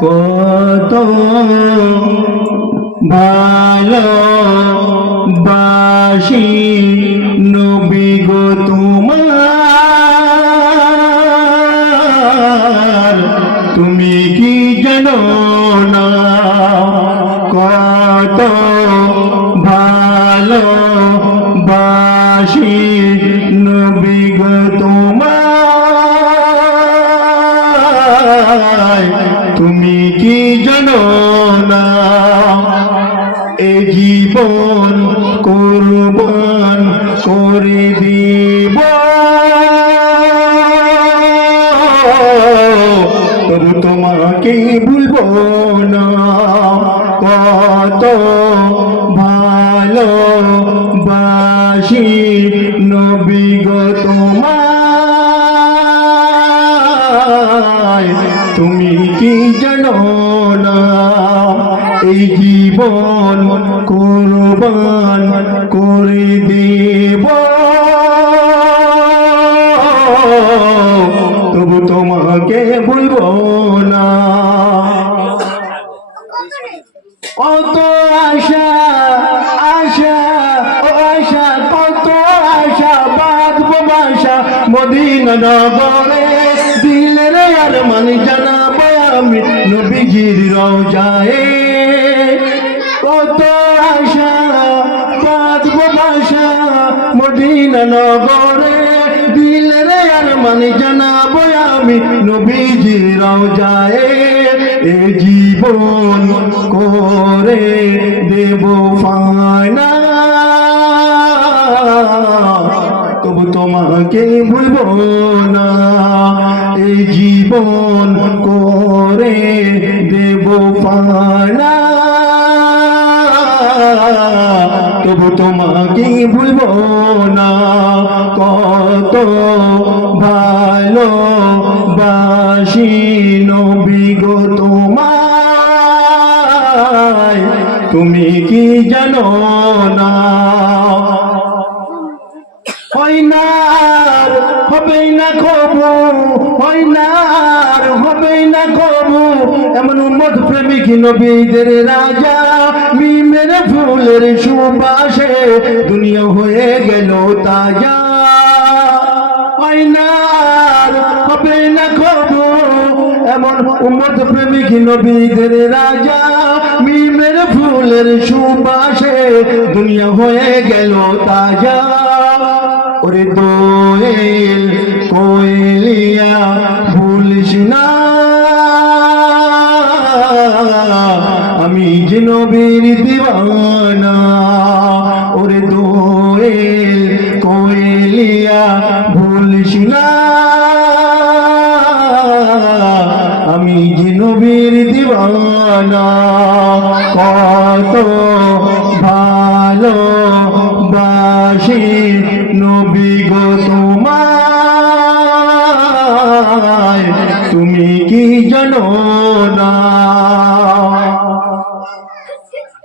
কত ভালো বাসি নবী গো তোমার। তুমি কি জানো না? কত ভালো বাসি নবী জীবন কোরবান করে দিব। তবু তোমাকে ভুলবো না। কত ভালো বাসি নবী গো তোমার তুমি কি জানো না? এই জীবন কোরবান করে দেব। তবু তোমাকে বলব না। কত আশা আশা আশা, কত আশা, বাঁধবো বাসা মদিনা নগরে। দিলের আর মানে জানাব আমি নবীজির রওজায়ে নগরে দিলের আর মানে জানাব আমি। নবীজির রওজায়ে এ জীবন করে দেব ফানা তবু তোমাকে ভুলব না। এই জীবন করে দেব ফানা তোমাকে ভুলব না। কত ভালো বাসি নবী তোমায় তুমি কি জানো না? হয় না আর হবে না কবু, হয় না আর হবে না কবু। এমন উম্মত প্রেমিক নবীদের রাজা, মিমের ফুলের সুবাসে দুনিয়া হয়ে গেল তাজা। হয় না আর হবে না কবু, এমন উম্মত প্রেমিক নবীদের রাজা, মিমের ফুলের সুবাসে দুনিয়া হয়ে গেল তাজা। ওরে দোয়েল নবীর দিওয়ানা, ওরে দোয়েল কোয়েলিয়া ভুলিস না আমি যে নবীর দিওয়ানা, কত ভালো বাসি নবী গো তোমায়। তুমি কি জানো না?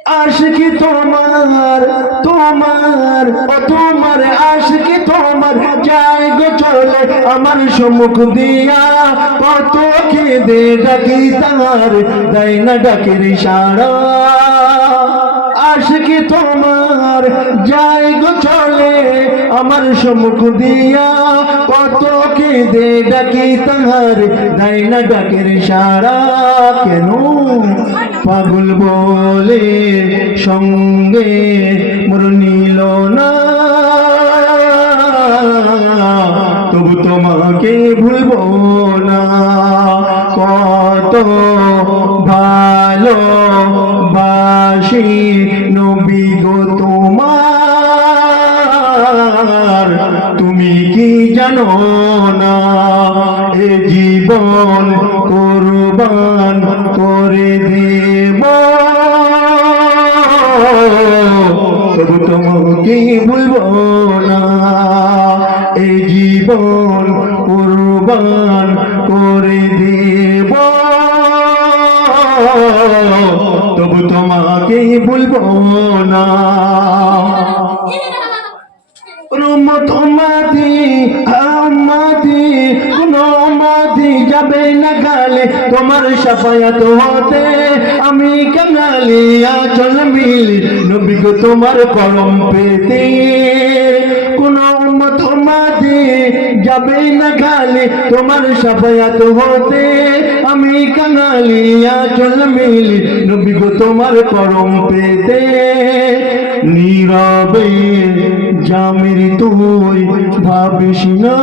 আশিকি তোমার তোমার, ও তোমার আশিকি তোমার, যাই গো চলে আমার সম্মুখ দিয়া। কত কেঁদে ডাকি তার, দেয় না ডাকের সারা আশিকি তোমার, যাই গো চলে আমার সম্মুখ দিয়া। কত কেঁদে ডাকি তাহার দেয় না ডাকের সারা কেন? পাগল বলে সঙ্গে মোর নিল না। তবু তোমাকে ভুলব না। কত ভালো বাসি নবী গো তোমার, তুমি কি জানো না? এ জীবন কোরবান করে দেব তবু তোমাকে ভুলব না। এই জীবন কোরবান করে দেব। তবু তোমাকে ভুলব না। রুমত মাদি আমাদি গালে তোমার সাফায়াত হতে আমি কাঙালিয়া চল মিলি নবী গো তোমার করম পেতে কোন উম্মত মাঝে যাবে না তোমার সাফায়াত হতে আমি কাঙালিয়া চল মিলি নবী গো তোমার করম পেতে নীরবে জামির তুই ভাবিস না।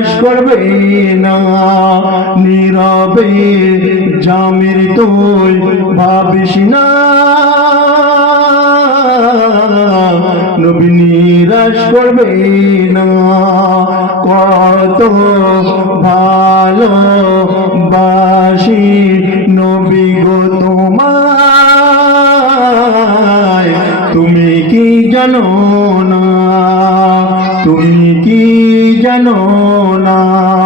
নিরাশ করবে না নীরবে জামির তুই ভাবিস না। নবী নিরাশ করবে না কত ভালো বাসি জানো না।